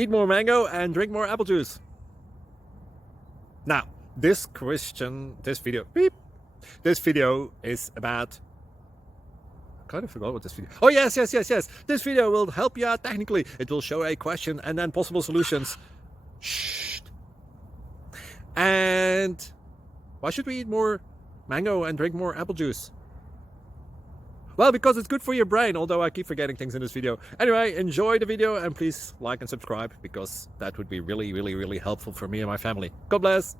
eat more mango and drink more apple juice. Now, this video is about... I kind of forgot what this video... Oh, yes. This video will help you out technically. It will show a question and then possible solutions. Shh. And why should we eat more mango and drink more apple juice? Well, because it's good for your brain, although I keep forgetting things in this video. Anyway, enjoy the video and please like and subscribe, because that would be really helpful for me and my family. God bless!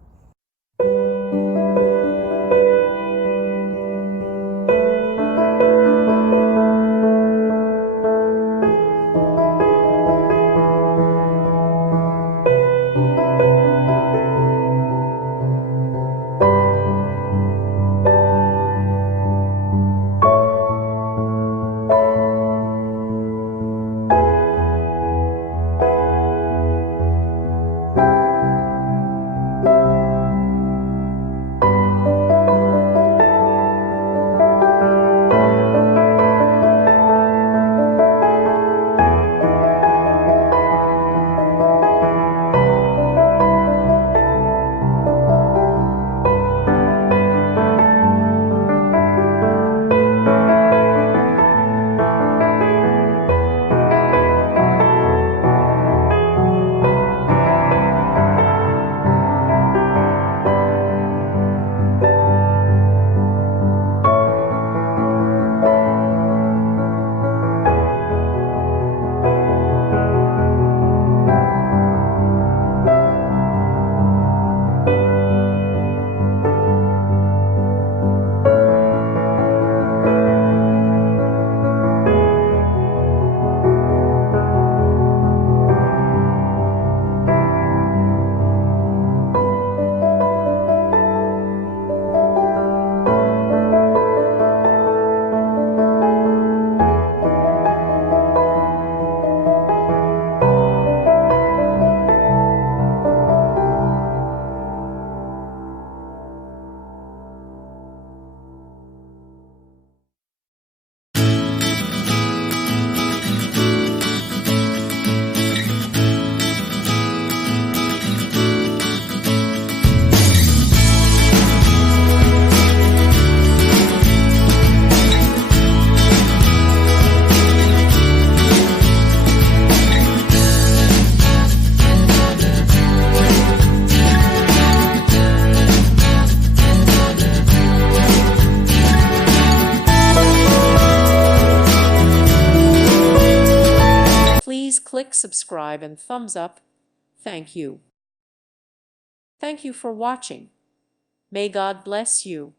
Please click subscribe and thumbs up. Thank you. Thank you for watching. May God bless you.